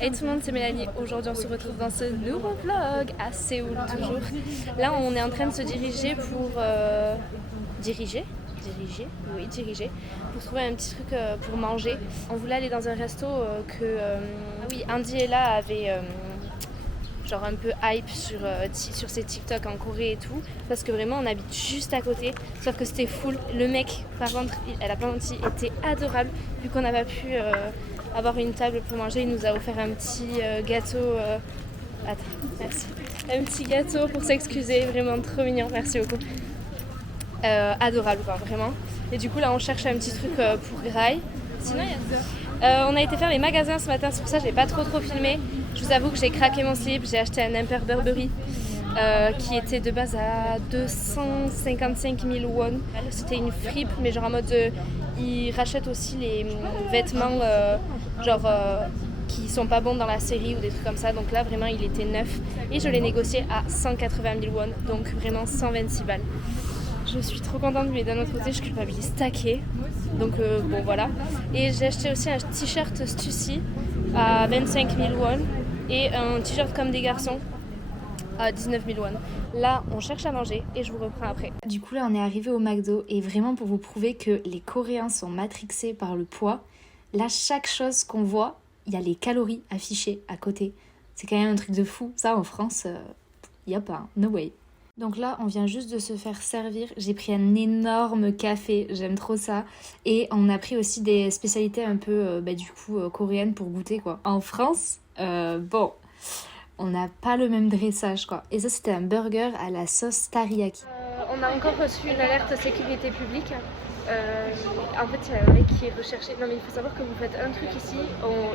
Hey tout le monde, c'est Mélanie. Aujourd'hui, on se retrouve dans ce nouveau vlog à Séoul, toujours. Là, on est en train de se diriger pour... Diriger, pour trouver un petit truc pour manger. On voulait aller dans un resto que Andy et Ella avaient genre un peu hype sur ses TikTok en Corée et tout, parce que vraiment on habite juste à côté, sauf que c'était full. Le mec, par contre, elle a pas menti, était adorable. Vu qu'on n'a pas pu avoir une table pour manger, il nous a offert un petit gâteau. Attends, merci. Un petit gâteau pour s'excuser, vraiment trop mignon, merci beaucoup. Adorable quoi, vraiment. Et du coup là on cherche un petit truc pour graille. Sinon on a été faire les magasins ce matin, c'est pour ça que j'ai pas trop filmé. Je vous avoue que j'ai craqué mon slip, j'ai acheté un Imper Burberry qui était de base à 255 000 won. C'était une fripe, mais genre en mode ils rachètent aussi les vêtements qui sont pas bons dans la série ou des trucs comme ça. Donc là vraiment il était neuf et je l'ai négocié à 180 000 won, donc vraiment 126 balles. Je suis trop contente, mais d'un autre côté, je culpabilise taquet. Donc bon, voilà. Et j'ai acheté aussi un t-shirt Stussy à 25 000 won et un t-shirt comme des garçons à 19 000 won. Là, on cherche à manger et je vous reprends après. Du coup, là, on est arrivé au McDo et vraiment pour vous prouver que les Coréens sont matrixés par le poids, là, chaque chose qu'on voit, il y a les calories affichées à côté. C'est quand même un truc de fou. Ça, en France, il n'y a pas. No way. Donc là, on vient juste de se faire servir. J'ai pris un énorme café, j'aime trop ça. Et on a pris aussi des spécialités un peu, coréennes pour goûter, quoi. En France, on n'a pas le même dressage, quoi. Et ça, c'était un burger à la sauce teriyaki. On a encore reçu une alerte sécurité publique. En fait, il y a un mec qui est recherché. Non, mais il faut savoir que vous faites un truc ici.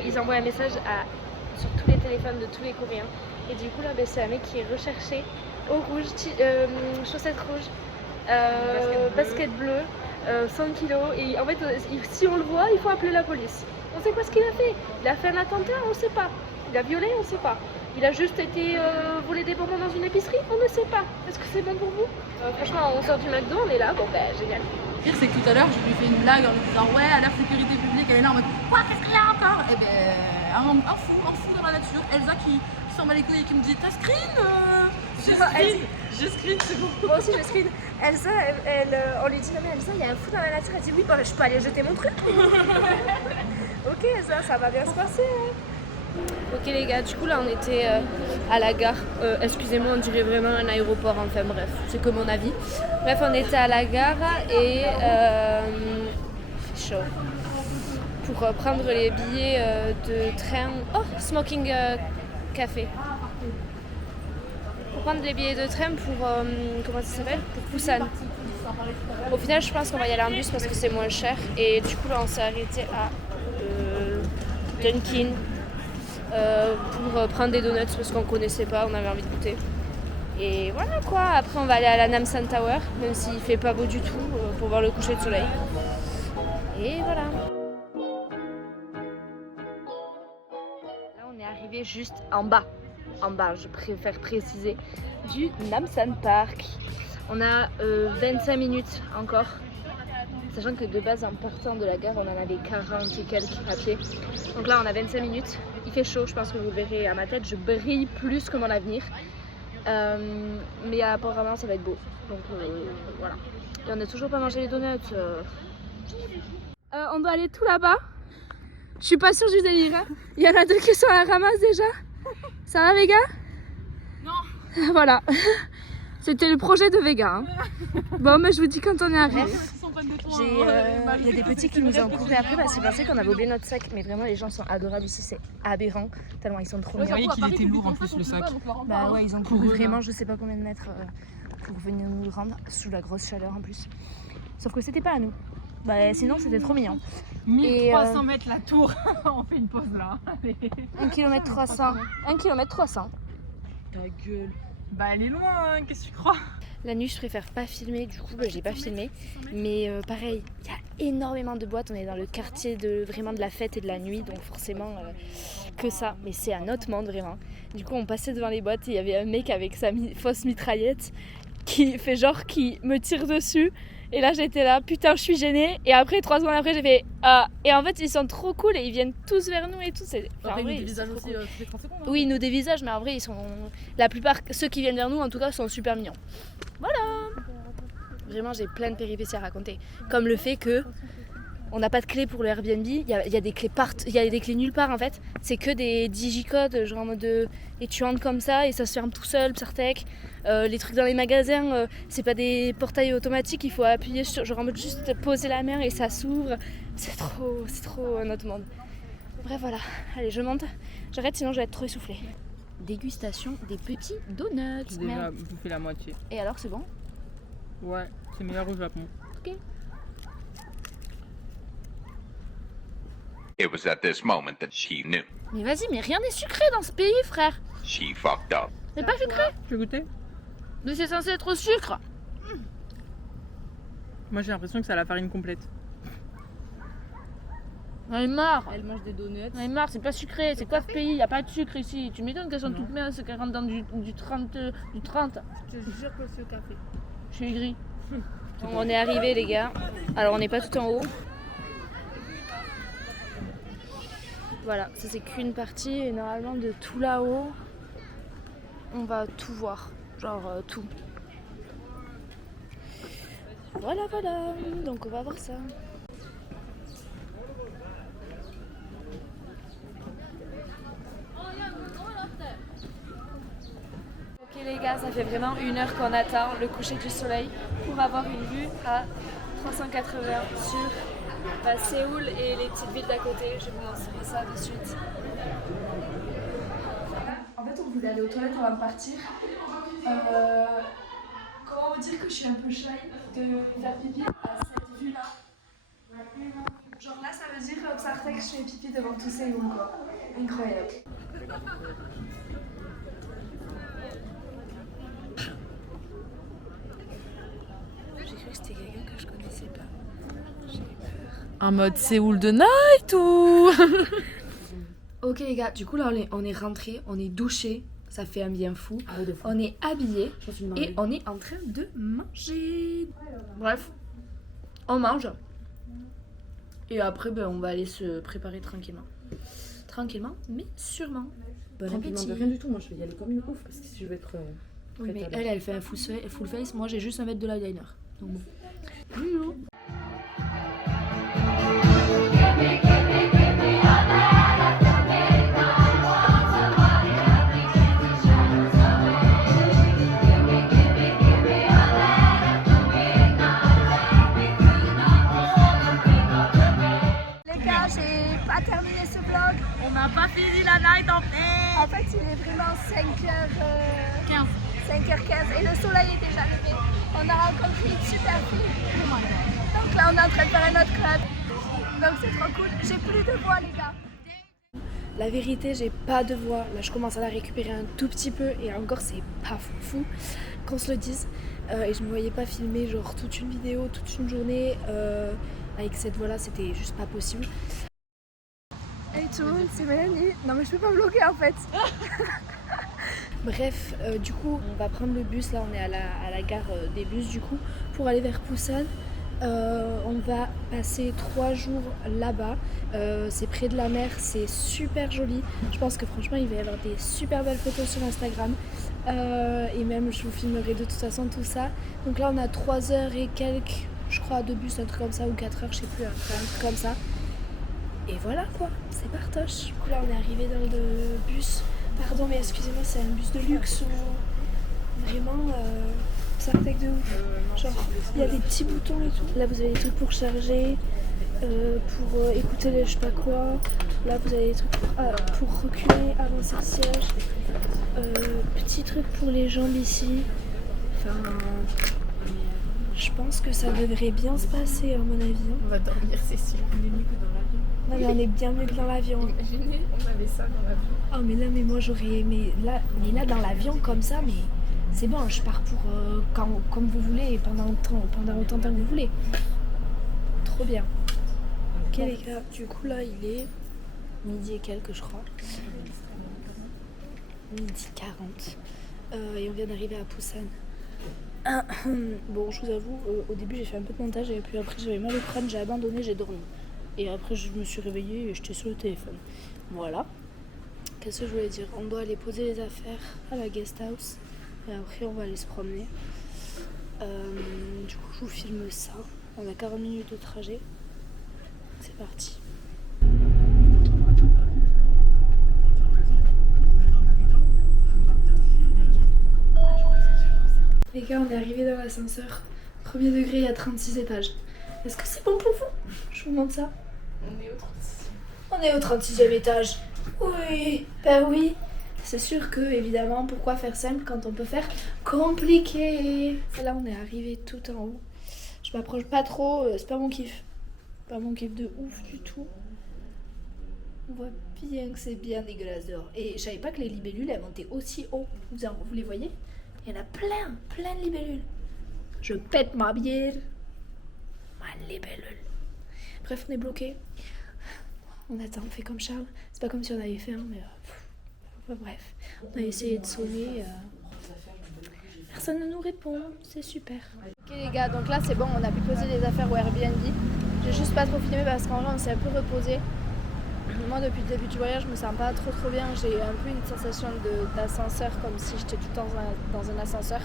Ils envoient un message sur tous les téléphones de tous les Coréens. Et du coup, là, c'est un mec qui est recherché. Au rouge, chaussettes rouges, basket bleu, 100 kilos. Et en fait, si on le voit, il faut appeler la police. On sait pas ce qu'il a fait. Il a fait un attentat, on ne sait pas. Il a violé, on ne sait pas. Il a juste été volé des bonbons dans une épicerie, on ne sait pas. Est-ce que c'est bon pour vous? Franchement, on sort du McDo, on est là, génial. Le pire, c'est que tout à l'heure, je lui ai fait une blague en lui disant ouais, alerte sécurité publique, elle est là en mode quoi, qu'est-ce qu'il y a encore? Et un fou dans la nature, Elsa qui s'en bat les couilles et qui me dit t'as screen? Je screen, c'est bon. Moi aussi je screen. Elsa, on lui dit non mais Elsa, il y a un fou dans la nature. Elle dit oui, je peux aller jeter mon truc. Ok Elsa, ça va bien se passer. Ok les gars, du coup là on était à la gare. Excusez-moi, on dirait vraiment un aéroport. Enfin bref, c'est que mon avis. Bref, on était à la gare et il fait chaud. Pour prendre les billets de train. Oh, smoking café. Pour prendre les billets de train pour comment ça s'appelle, pour Busan. Au final, je pense qu'on va y aller en bus parce que c'est moins cher. Et du coup, là, on s'est arrêté à Dunkin pour prendre des donuts parce qu'on connaissait pas, on avait envie de goûter. Et voilà quoi. Après, on va aller à la Namsan Tower, même s'il fait pas beau du tout, pour voir le coucher de soleil. Et voilà. Là, on est arrivé juste en bas, je préfère préciser, du Namsan Park. On a 25 minutes encore, sachant que de base en partant de la gare on en avait 40 et quelques à pied. Donc là on a 25 minutes, il fait chaud, je pense que vous verrez à ma tête, je brille plus que mon avenir. Mais apparemment ça va être beau, donc voilà. Et on n'a toujours pas mangé les donuts. On doit aller tout là-bas. Je suis pas sûre du délire, hein. Il y en a deux qui sont à la ramasse déjà. Ça va Vega? Non. Voilà. C'était le projet de Vega. Hein. Bon, mais je vous dis quand on est arrivé. Il y a des petits qui nous ont couru après parce qu'ils pensaient qu'on avait oublié notre sac. Mais vraiment, les gens sont adorables ici, c'est aberrant. Tellement ils sont trop mignons. Vous voyez qu'il était lourd en plus le sac. Bah ouais, ils ont couru vraiment, je sais pas combien de mètres pour venir nous le rendre sous la grosse chaleur en plus. Sauf que c'était pas à nous. Bah sinon c'était trop mignon. 1300 mètres la tour, on fait une pause là. 1 km 300. 1 km 300. Ta gueule. Bah elle est loin, hein, qu'est-ce que tu crois? La nuit je préfère pas filmer, du coup j'ai pas filmé. Mais pareil, il y a énormément de boîtes, on est dans le quartier vraiment de la fête et de la nuit, donc forcément que ça. Mais c'est un autre monde vraiment. Du coup on passait devant les boîtes et il y avait un mec avec sa fausse mitraillette qui fait genre qui me tire dessus. Et là j'étais là, putain je suis gênée. Et après 3 secondes après j'ai fait ah. Et en fait ils sont trop cool et ils viennent tous vers nous et tout. Après, nous dévisage aussi toutes les 30 secondes. Hein. Oui, ils nous dévisagent, mais en vrai ils sont... La plupart, ceux qui viennent vers nous en tout cas, sont super mignons. Voilà. Vraiment j'ai plein de péripéties à raconter. Comme le fait que on n'a pas de clé pour le Airbnb, il y a des clés il y a des clés nulle part en fait. C'est que des digicodes, genre en mode et tu entres comme ça et ça se ferme tout seul, Psartec. Les trucs dans les magasins, c'est pas des portails automatiques, il faut appuyer sur, genre en mode juste poser la main et ça s'ouvre. C'est trop un autre monde. Bref voilà, allez je monte, j'arrête sinon je vais être trop essoufflée. Dégustation des petits donuts. J'ai déjà bouffé la moitié. Et alors c'est bon? Ouais, c'est meilleur au Japon. Ok. It was at this moment that she knew. Mais vas-y, mais rien n'est sucré dans ce pays frère. She fucked up. C'est pas sucré? Tu veux goûter? Mais c'est censé être au sucre. Moi j'ai l'impression que c'est à la farine complète. J'en ai marre. Elle mange des donuts. J'en ai marre, c'est pas sucré. C'est quoi ce pays? Y a pas de sucre ici. Tu m'étonnes qu'elles sont toutes minces, qu'elles rentrent dans du 30. Je te jure que c'est au café. Je suis aigrie. Bon, on est arrivés les gars. Alors on n'est pas tout en haut. Voilà, ça c'est qu'une partie et normalement de tout là-haut, on va tout voir. Genre tout. Voilà, donc on va voir ça. Ok les gars, ça fait vraiment 1 heure qu'on attend le coucher du soleil pour avoir une vue à 380 sur Séoul et les petites villes d'à côté. Je vais vous montrer ça de suite. En fait, on voulait aller aux toilettes avant de partir. Comment vous dire que je suis un peu shy de faire pipi à cette vue-là? Genre là, ça veut dire que je fais pipi devant tous ces loups, quoi. Incroyable. J'ai cru que c'était quelqu'un que je connaissais pas. J'ai eu peur. Un mode Séoul de night ou... Ok les gars, du coup là on est rentrés, on est douchés, ça fait un bien fou. On est habillés et on est en train de manger. Bref, on mange. Et après on va aller se préparer tranquillement. Tranquillement, mais sûrement. Bon appétit. Rien du tout, moi je vais y aller comme une ouf parce que si je vais être... Oui, mais elle fait un full face, moi j'ai juste à mettre de l'eyeliner. Donc bon. Les gars, j'ai pas terminé ce vlog. On n'a pas fini la night en fait. En fait, il est vraiment 5h15. 5h15 et le soleil est déjà levé. On a rencontré une super fille. Donc là, on est en train de faire un autre club. Donc c'est trop cool. J'ai plus de voix, les gars. La vérité, j'ai pas de voix. Là, je commence à la récupérer un tout petit peu et encore, c'est pas fou qu'on se le dise. Et je me voyais pas filmer genre toute une vidéo, toute une journée avec cette voix-là, c'était juste pas possible. Hey tout le monde, c'est Mélanie. Non mais je peux pas vlogger en fait. Bref, du coup, on va prendre le bus. Là, on est à la gare des bus du coup pour aller vers Busan. On va passer 3 jours là-bas. C'est près de la mer, c'est super joli. Je pense que franchement, il va y avoir des super belles photos sur Instagram. Et même, je vous filmerai de toute façon tout ça. Donc là, on a 3 heures et quelques, je crois, de bus, un truc comme ça, ou 4 heures, je sais plus, un truc comme ça. Et voilà quoi, c'est partoche. Du coup, là, on est arrivé dans le bus. Pardon, mais excusez-moi, c'est un bus de luxe ou vraiment. Ça tech de ouf. Genre, il y a des petits boutons et tout. Là, vous avez des trucs pour charger, pour écouter les je sais pas quoi. Là, vous avez des trucs pour reculer, avancer le siège. Petits trucs pour les jambes ici. Enfin, je pense que ça devrait bien se passer, à mon avis. On va dormir, c'est sûr. On est mieux que dans l'avion. Non, mais on est bien mieux que dans l'avion. Imaginez, on avait ça dans l'avion. Oh, mais là, mais moi, j'aurais aimé. Là, dans l'avion, comme ça, mais. C'est bon, je pars pour comme vous voulez et pendant autant de temps que vous voulez. Trop bien. Ok les gars, du coup là il est midi et quelques je crois. Midi 40. Et on vient d'arriver à Busan. Bon, je vous avoue, au début j'ai fait un peu de montage et puis après j'avais mal au crâne, j'ai abandonné, j'ai dormi. Et après je me suis réveillée et j'étais sur le téléphone. Voilà. Qu'est-ce que je voulais dire? On doit aller poser les affaires à la guest house et après on va aller se promener. Du coup je vous filme ça. On a 40 minutes de trajet. C'est parti. Les gars, on est arrivé dans l'ascenseur. Premier degré à 36 étages. Est-ce que c'est bon pour vous? Je vous montre ça. On est au 36. On est au 36e étage. Oui, ben oui. C'est sûr que, évidemment, pourquoi faire simple quand on peut faire compliqué? Là, on est arrivé tout en haut. Je m'approche pas trop, c'est pas mon kiff. Pas mon kiff de ouf du tout. On voit bien que c'est bien dégueulasse dehors. Et je savais pas que les libellules, elles montaient aussi haut. Vous les voyez? Il y en a plein de libellules. Je pète ma bière. Ma libellule. Bref, on est bloqué. On attend, on fait comme Charles. C'est pas comme si on avait faim, mais bref. On a essayé de sonner. Personne ne nous répond, c'est super. Ok les gars, donc là c'est bon, on a pu poser les affaires au Airbnb. J'ai juste pas trop filmé parce qu'en vrai on s'est un peu reposé. Moi depuis le début du voyage je me sens pas trop bien. J'ai un peu une sensation d'ascenseur, comme si j'étais tout le temps dans un ascenseur.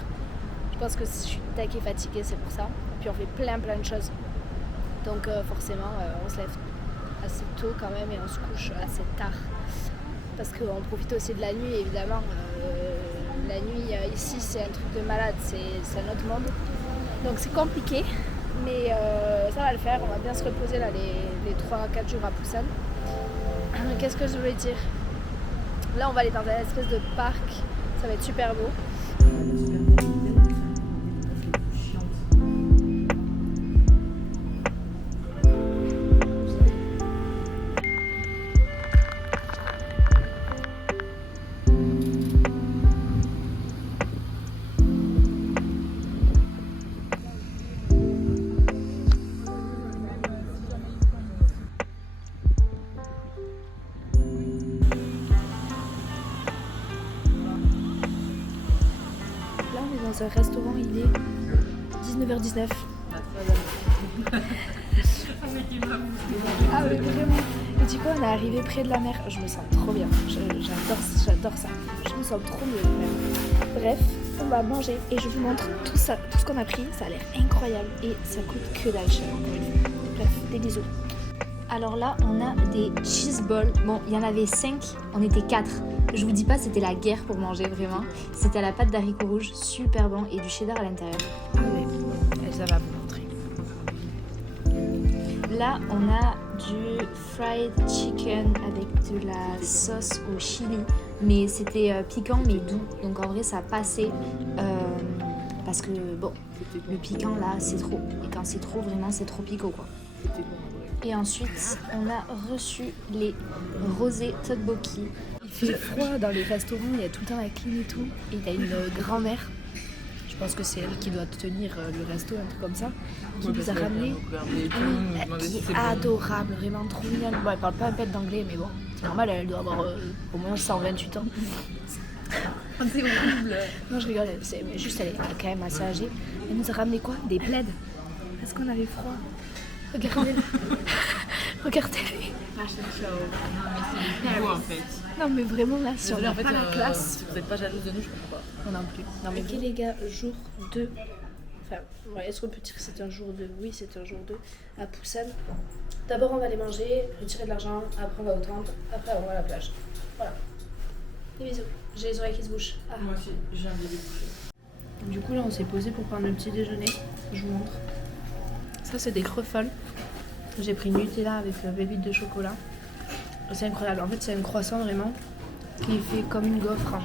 Je pense que si je suis taquée et fatiguée, c'est pour ça. Et puis on fait plein de choses. Donc forcément on se lève assez tôt quand même et on se couche assez tard. Parce qu'on profite aussi de la nuit évidemment. La nuit ici c'est un truc de malade, c'est un autre monde. Donc c'est compliqué, mais ça va le faire. On va bien se reposer là les 3-4 jours à Busan. Qu'est-ce que je voulais dire? Là on va aller dans un espèce de parc, ça va être super beau. Dans un restaurant, il est 19h19. Ah oui, vraiment. Et du coup, on est arrivé près de la mer. Je me sens trop bien. J'adore ça. Je me sens trop mieux même. Bref, on va manger et je vous montre tout ça, tout ce qu'on a pris. Ça a l'air incroyable et ça coûte que dalle cher. Bref, des bisous. Alors là, on a des cheese balls. Bon, il y en avait 5, on était 4. Je vous dis pas, c'était la guerre pour manger, vraiment. C'était à la pâte d'haricots rouges, super bon, et du cheddar à l'intérieur. Ouais, Elsa va vous montrer. Là, on a du fried chicken avec de la sauce au chili. Mais c'était piquant, mais doux. Donc en vrai, ça passait. Parce que, bon, le piquant, là, c'est trop. Et quand c'est trop, vraiment, c'est trop piquant, quoi. Et ensuite, on a reçu les rosés tteokbokki. Il fait froid dans les restaurants, il y a tout le temps la clim et tout. Et il y a une grand-mère, je pense que c'est elle qui doit tenir le resto, un truc comme ça, qui nous a ramené. Qui est adorable, vraiment trop mignonne. Bon, elle parle pas un peu d'anglais, mais bon, c'est normal, elle doit avoir au moins 128 ans. C'est horrible. Non, je rigole, mais juste elle est quand même assez âgée. Elle nous a ramené quoi? Des plaids. Parce qu'on avait froid. Regardez-les. Regardez-les. En fait. Non mais vraiment là, si on n'a pas la classe. Si vous n'êtes pas jalouse de nous, je comprends pas. Moi non plus. Non mais ok les gars, jour 2. Enfin, ouais, est-ce qu'on peut dire que c'est un jour 2? Oui, c'est un jour 2 à Busan. D'abord on va aller manger, retirer de l'argent, après on va au temple, après on va à la plage. Voilà. Des bisous. J'ai les oreilles qui se bouchent. Ah. Moi aussi, j'ai envie de boucher. Du coup là on s'est posé pour prendre le petit déjeuner. Je vous montre. Ça c'est des creufs. J'ai pris Nutella avec pépite de chocolat. C'est incroyable. En fait c'est un croissant vraiment qui est fait comme une gaufre.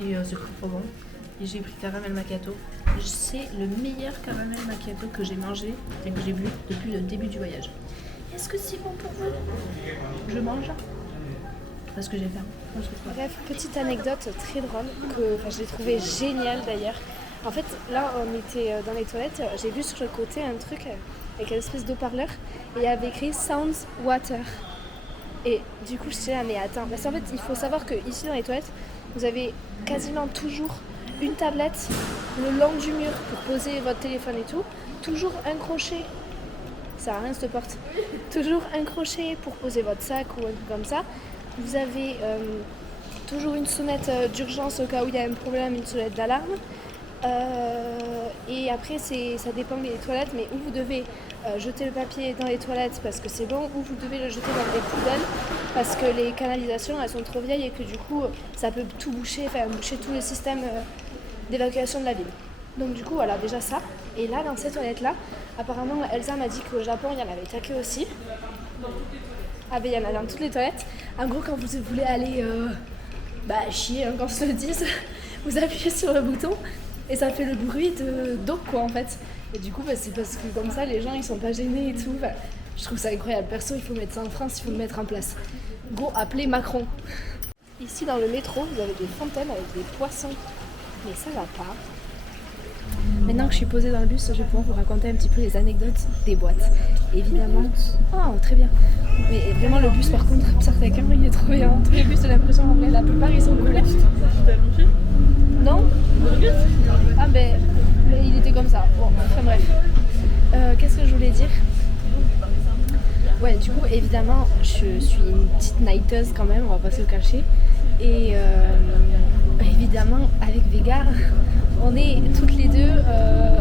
Et c'est trop bon. Et j'ai pris caramel macchiato. C'est le meilleur caramel macchiato que j'ai mangé et que j'ai bu depuis le début du voyage. Est-ce que c'est bon pour vous? Je mange parce que j'ai faim. Bref, petite anecdote très drôle que je l'ai trouvé géniale d'ailleurs. En fait, là, on était dans les toilettes. J'ai vu sur le côté un truc avec une espèce d'eau-parleur et il y avait écrit Sounds Water. Et du coup, je suis là, mais attends. Parce qu'en fait, il faut savoir que ici dans les toilettes, vous avez quasiment toujours une tablette le long du mur pour poser votre téléphone et tout. Toujours un crochet. Ça sert à rien cette porte. Toujours un crochet pour poser votre sac ou un truc comme ça. Vous avez toujours une sonnette d'urgence au cas où il y a un problème, une sonnette d'alarme. Et après, ça dépend des toilettes, mais où vous devez jeter le papier dans les toilettes parce que c'est bon, ou vous devez le jeter dans des poubelles parce que les canalisations elles sont trop vieilles et que du coup ça peut tout boucher, boucher tous les systèmes d'évacuation de la ville. Donc du coup voilà déjà ça. Et là dans ces toilettes là, apparemment Elsa m'a dit qu'au Japon il y en avait taqué aussi. Ah ben il y en a dans toutes les toilettes. En gros quand vous voulez aller chier, hein, qu'on se le dise, vous appuyez sur le bouton et ça fait le bruit d'eau quoi en fait. Et du coup c'est parce que comme ça les gens ils sont pas gênés et tout. Enfin, je trouve ça incroyable. Perso il faut mettre ça en France, il faut le mettre en place. Gros, appelez Macron. Ici dans le métro vous avez des fontaines avec des poissons. Mais ça va pas. Maintenant que je suis posée dans le bus, je vais pouvoir vous raconter un petit peu les anecdotes des boîtes. Évidemment. Oh, très bien. Mais vraiment, le bus, par contre, Psartakin, il est trop bien. Tous les bus, j'ai l'impression, en vrai, la plupart, ils sont cool. Non. Ah, mais il était comme ça. Bon, enfin bref. Qu'est-ce que je voulais dire ? Ouais, du coup, évidemment, je suis une petite nighteuse quand même, on va pas se le cacher. Et évidemment, avec Vega, on est toutes les deux,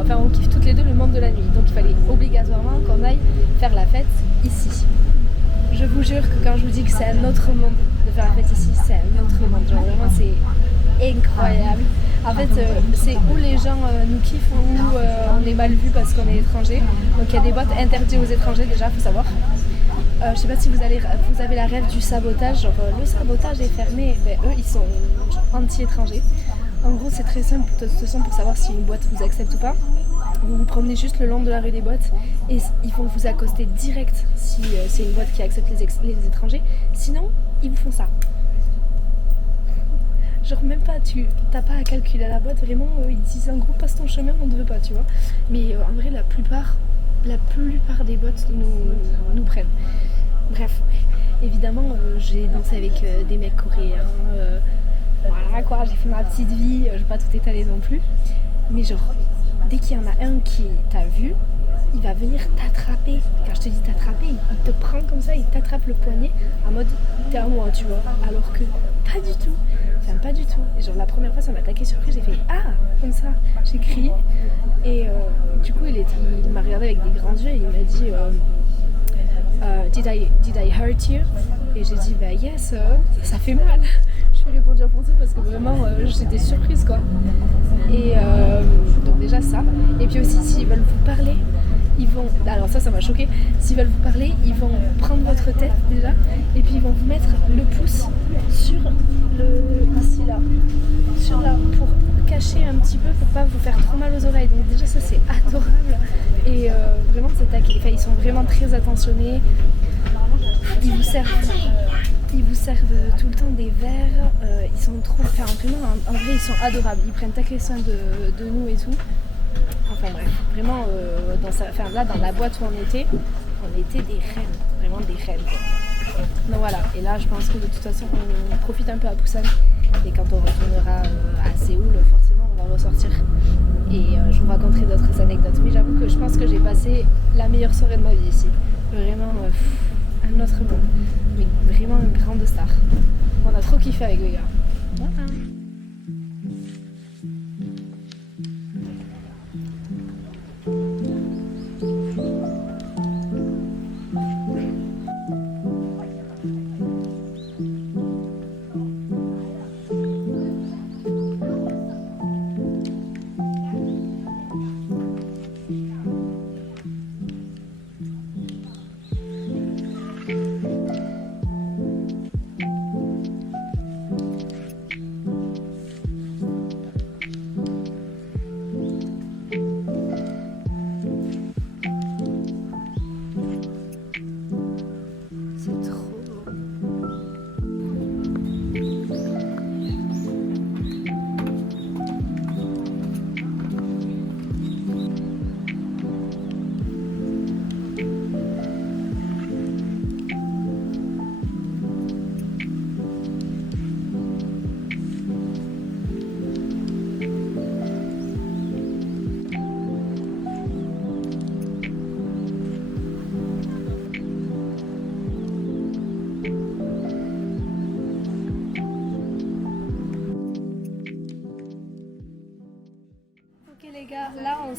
on kiffe toutes les deux le monde de la nuit. Donc il fallait obligatoirement qu'on aille faire la fête ici. Je vous jure que quand je vous dis que c'est un autre monde de faire la fête ici, c'est un autre monde. Genre vraiment, c'est incroyable. En fait, c'est où les gens nous kiffent, où on est mal vu parce qu'on est étranger. Donc il y a des boîtes interdites aux étrangers déjà, faut savoir. Je sais pas si vous avez la rêve du sabotage, genre le sabotage est fermé, eux ils sont anti-étrangers. En gros c'est très simple de toute façon pour savoir si une boîte vous accepte ou pas. Vous vous promenez juste le long de la rue des boîtes et ils vont vous accoster direct si c'est une boîte qui accepte les étrangers. Sinon ils vous font ça. Genre même pas, t'as pas à calculer à la boîte, vraiment ils disent en gros passe ton chemin, on ne veut pas tu vois. Mais en vrai la plupart des boîtes nous prennent. Bref, évidemment, j'ai dansé avec des mecs coréens. Voilà quoi, j'ai fait ma petite vie, je vais pas tout étaler non plus. Mais genre, dès qu'il y en a un qui t'a vu, il va venir t'attraper. Quand je te dis t'attraper, il te prend comme ça, il t'attrape le poignet en mode t'es à moi, tu vois. Alors que pas du tout. Enfin, pas du tout. Et genre, la première fois, ça m'a attaqué surprise, j'ai fait ah, comme ça. J'ai crié. Et du coup, il m'a regardé avec des grands yeux et il m'a dit did I hurt you? Et j'ai dit bah yes, ça fait mal. Je lui ai répondu en français parce que vraiment j'étais surprise quoi. Et donc déjà ça. Et puis aussi s'ils veulent vous parler, ils vont. Alors ça m'a choqué. S'ils veulent vous parler, ils vont prendre votre tête déjà et puis ils vont vous mettre le pouce sur là pour cacher un petit peu pour pas vous faire trop mal aux oreilles. Donc déjà ça c'est adorable et vraiment ils sont vraiment très attentionnés. Ils vous servent tout le temps des verres. Ils sont trop. En vrai ils sont adorables. Ils prennent taquet soin de nous et tout. Enfin bref, vraiment dans la boîte où on était des reines, vraiment des reines quoi. Donc voilà, et là je pense que de toute façon on profite un peu à Busan et quand on retournera à Séoul forcément on va ressortir et je vous raconterai d'autres anecdotes. Mais j'avoue que je pense que j'ai passé la meilleure soirée de ma vie ici. Vraiment un autre monde, mais vraiment une grande star. On a trop kiffé avec les gars. Voilà.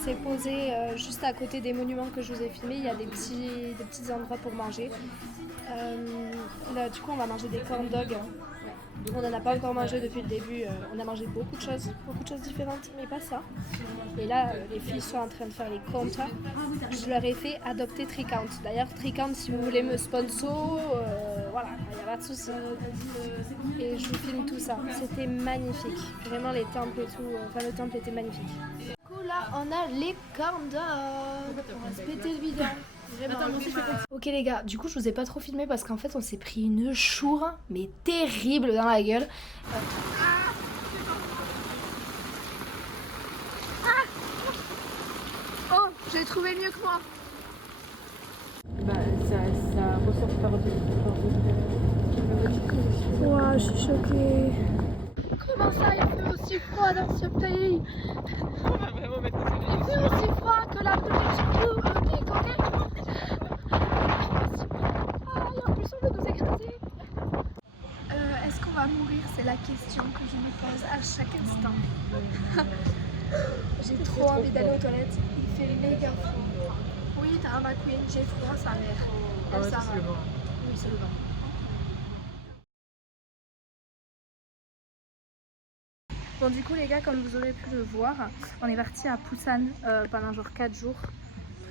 s'est posé juste à côté des monuments que je vous ai filmés. Il y a des petits endroits pour manger. Là, du coup, on va manger des corn dogs. On n'en a pas encore mangé depuis le début. On a mangé beaucoup de choses différentes, mais pas ça. Et là, les filles sont en train de faire les comptes. Je leur ai fait adopter Tricount. D'ailleurs, Tricount, si vous voulez me sponsor, voilà, il n'y a pas de souci. Et je vous filme tout ça. C'était magnifique. Vraiment, les temples et tout. Le temple était magnifique. Du coup, là, on a les corn dogs. On va se péter le bidon. Ok les gars, du coup je vous ai pas trop filmé parce qu'en fait on s'est pris une choure mais terrible dans la gueule. Oh, j'ai trouvé mieux que moi. Bah, ça ressort par Ouah, je suis choquée. Comment ça, il fait aussi froid dans ce pays? Il fait aussi froid que la pluie sur nous, ok, ok. En plus on veut nous écraser. Est-ce qu'on va mourir? C'est la question que je me pose à chaque instant. J'ai trop envie d'aller aux toilettes. Il fait méga froid. Oui, Drama Queen, j'ai froid, sa mère. Ah ouais, ça c'est va. le vent. Oui, c'est le vent. Bon du coup les gars, comme vous aurez pu le voir, on est parti à Busan pendant genre 4 jours,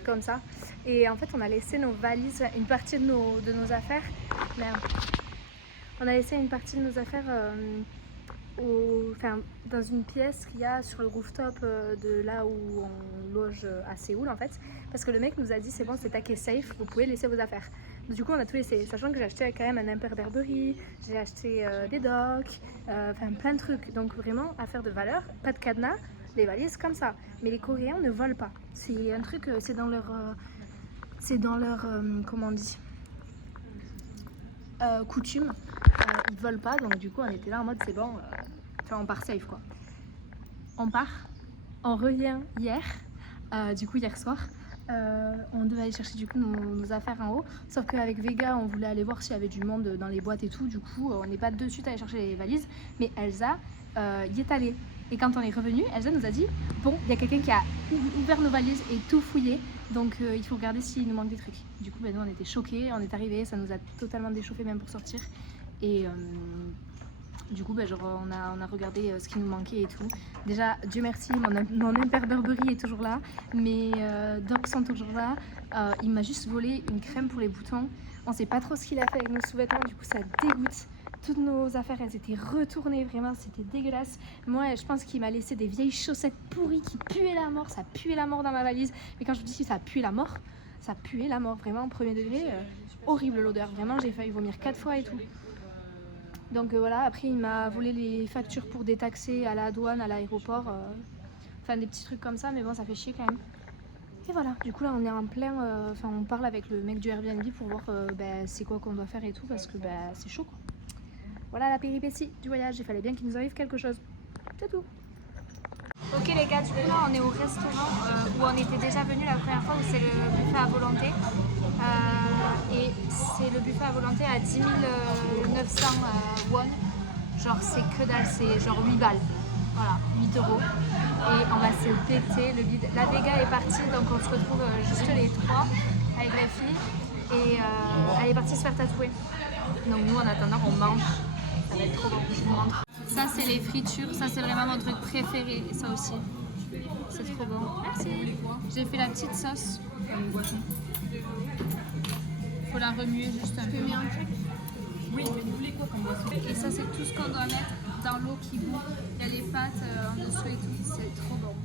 comme ça. Et en fait on a laissé nos valises, une partie de nos affaires. Merde. On a laissé une partie de nos affaires dans une pièce qu'il y a sur le rooftop de là où on loge à Séoul en fait. Parce que le mec nous a dit c'est bon, c'est taqué safe, vous pouvez laisser vos affaires. Du coup on a tout laissé, sachant que j'ai acheté quand même un imperderberie, j'ai acheté des docks, plein de trucs. Donc vraiment affaire de valeur, pas de cadenas, des valises comme ça. Mais les Coréens ne volent pas. C'est un truc, c'est dans leur comment on dit, coutume. Ils volent pas, donc du coup on était là en mode c'est bon, on part safe quoi. On revient hier, du coup hier soir. On devait aller chercher du coup nos affaires en haut, sauf qu'avec Vega on voulait aller voir s'il y avait du monde dans les boîtes et tout, du coup on n'est pas de suite allé chercher les valises, mais Elsa y est allée. Et quand on est revenu, Elsa nous a dit bon, il y a quelqu'un qui a ouvert nos valises et tout fouillé, donc il faut regarder s'il nous manque des trucs. Du coup nous on était choqués, on est arrivés, ça nous a totalement déchauffé même pour sortir. Et du coup on a regardé ce qui nous manquait et tout. Déjà Dieu merci, mon imperderberie est toujours là, mes docs sont toujours là. Il m'a juste volé une crème pour les boutons. On sait pas trop ce qu'il a fait avec nos sous-vêtements, du coup ça dégoûte. Toutes nos affaires elles étaient retournées, vraiment c'était dégueulasse. Moi je pense qu'il m'a laissé des vieilles chaussettes pourries qui puaient la mort, ça puait la mort dans ma valise. Mais quand je vous dis que ça puait la mort, ça puait la mort, vraiment premier degré, horrible l'odeur, vraiment j'ai failli vomir 4 fois et tout. Donc voilà, après il m'a volé les factures pour détaxer à la douane, à l'aéroport, des petits trucs comme ça, mais bon ça fait chier quand même. Et voilà, du coup là on est en plein, on parle avec le mec du Airbnb pour voir c'est quoi qu'on doit faire et tout, parce que c'est chaud quoi. Voilà la péripétie du voyage, il fallait bien qu'il nous arrive quelque chose, c'est tout. Ok les gars, du coup là on est au restaurant où on était déjà venu la première fois, où c'est le buffet à volonté. Et c'est le buffet à volonté à 10 900 won, genre c'est que dalle, c'est genre 8 balles, voilà, 8 euros. Et on va se péter le bide. La Vega est partie, donc on se retrouve juste les trois avec la fille. Et elle est partie se faire tatouer. Donc nous en attendant on mange, ça va être trop bon, je vous montre. Ça c'est les fritures, ça c'est vraiment mon truc préféré, et ça aussi. C'est trop bon. Merci. J'ai fait la petite sauce. Faut la remuer juste un peu. Oui, mais vous voulez quoi comme boisson? Et ça c'est tout ce qu'on doit mettre dans l'eau qui bout. Il y a les pâtes en dessous et tout, c'est trop bon.